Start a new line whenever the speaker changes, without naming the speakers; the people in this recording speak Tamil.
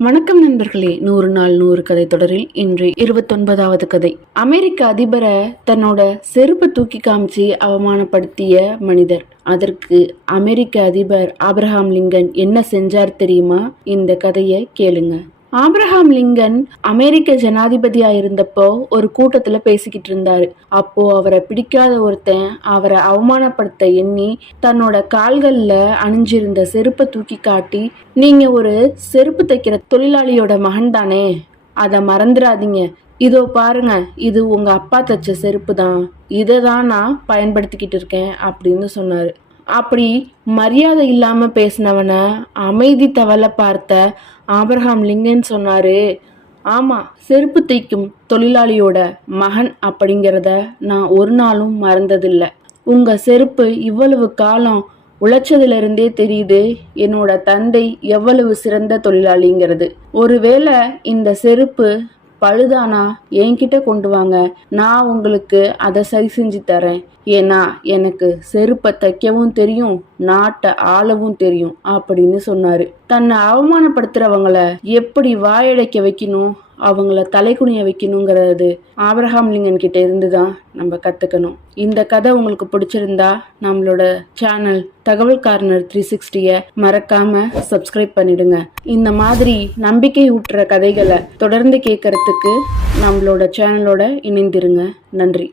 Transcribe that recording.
வணக்கம் நண்பர்களே. நூறு நாள் நூறு கதை தொடரில் இன்று இருபத்தொன்பதாவது கதை. அமெரிக்க அதிபரை தன்னோட செருப்பு தூக்கி காமிச்சு அவமானப்படுத்திய மனிதர். அதற்கு அமெரிக்க அதிபர் ஆப்ரஹாம் லிங்கன் என்ன செஞ்சார் தெரியுமா? இந்த கதையை கேளுங்க. ஆப்ரஹாம் லிங்கன் அமெரிக்க ஜனாதிபதியா இருந்தப்போ ஒரு கூட்டத்துல பேசிக்கிட்டு இருந்தாரு. அப்போ அவரை பிடிக்காத ஒருத்தன் அவரை அவமானப்படுத்த எண்ணி தன்னோட கால்கள்ல அணிஞ்சிருந்த செருப்பை தூக்கி காட்டி நீங்க ஒரு செருப்பு தைக்கிற தொழிலாளியோட மகன் தானே அதை மறந்துடாதீங்க இதோ பாருங்க இது உங்க அப்பா தைச்ச செருப்பு தான். இதை தான் நான் பயன்படுத்திக்கிட்டு இருக்கேன் அப்படின்னு சொன்னாரு. அப்படி மரியாதை இல்லாமல் பேசினவனை அமைதி தவள பார்த்த ஆபிரகாம் லிங்கன் சொன்னாரு. ஆமாம் செருப்பு தைக்கும் தொழிலாளியோட மகன் அப்படிங்கிறத நான் ஒரு நாளும் மறந்ததில்லை. உங்க செருப்பு இவ்வளவு காலம் உழைச்சதுலேருந்தே தெரியுது என்னோட தந்தை எவ்வளவு சிறந்த தொழிலாளிங்கிறது. ஒருவேளை இந்த செருப்பு பழுதானா? என்கிட்ட கொண்டு வாங்க. நான் உங்களுக்கு அதை சரி செஞ்சு தரேன். ஏன்னா எனக்கு செருப்பை தைக்கவும் தெரியும் நாட்டை ஆளவும் தெரியும் அப்படின்னு சொன்னாரு. தன்னை அவமானப்படுத்துறவங்கள எப்படி வாயடைக்க வைக்கணும்? அவங்கள தலைக்குனிய வைக்கணுங்கிறது ஆபிரகாம் லிங்கன் கிட்ட இருந்து தான் நம்ம கற்றுக்கணும் இந்த கதை உங்களுக்கு பிடிச்சிருந்தா நம்மளோட சேனல் தகவல் கார்னர் த்ரீ சிக்ஸ்டியை மறக்காம சப்ஸ்கிரைப் பண்ணிடுங்க. இந்த மாதிரி நம்பிக்கை ஊட்டுற கதைகளை தொடர்ந்து கேட்கறதுக்கு நம்மளோட சேனலோட இணைந்திருங்க. நன்றி.